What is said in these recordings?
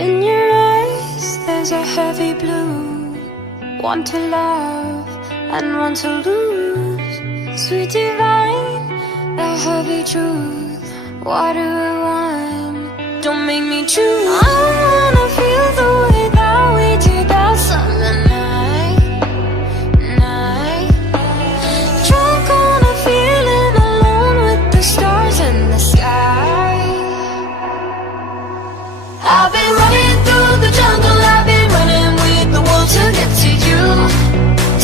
In your eyes there's a heavy blue, one to love and one to lose. Sweet divine, the heavy truth, water or wine, don't make me choose. I wanna feel the way that we did that summer night. Drunk on a feeling, alone with the stars in the sky. I've been running through the jungle, I've been running with the wolves to get to you,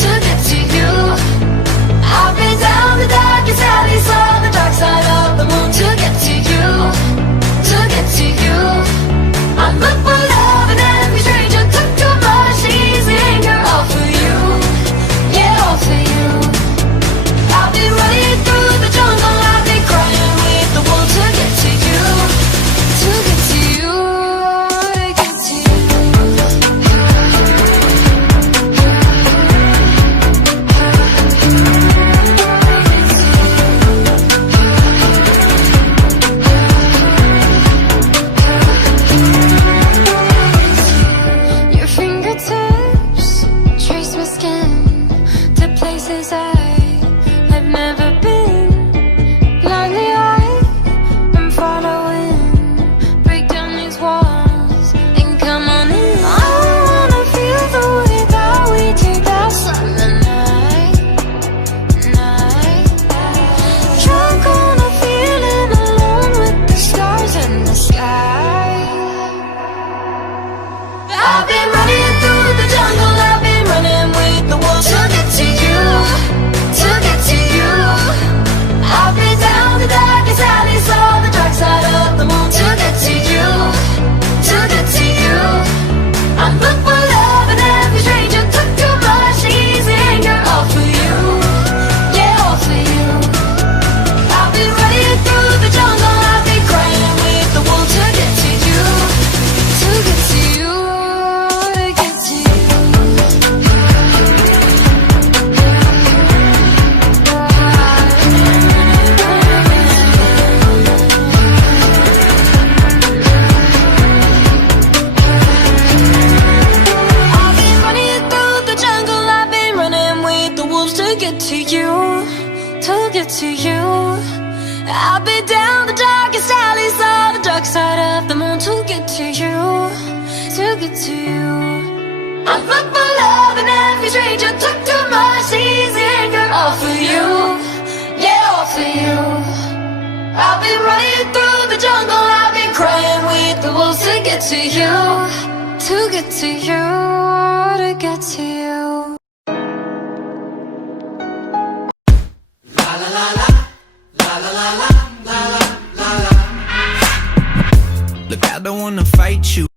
to get to you. I've been down the darkest alley, saw the dark side of the moon to get to you, to get to you. I look for love and every stranger took too much easy anger, all for you, yeah, all for you. I've been running through the jungle, I've been crying with the wolves to get to you, to get to you. I've been running through the jungle, I've been running with the wolves to get to you, to get to you. I've been down the darkest alley, saw the dark side of the moon to get to you, to get to you. I look for love and every stranger took too much easy anger, all for you, yeah, all for you. I've been running through the jungle, I've been crying with the wolves to get to you, to get to you. To you, I've been down the darkest alley, saw the dark side of the moon to get to you, to get to you. I look for love and every stranger took too much easy anger, all for you, yeah, all for you. I've been running through the jungle, I've been crying with the wolves to get to you, to get to you, to get to you. Look, I don't wanna fight you.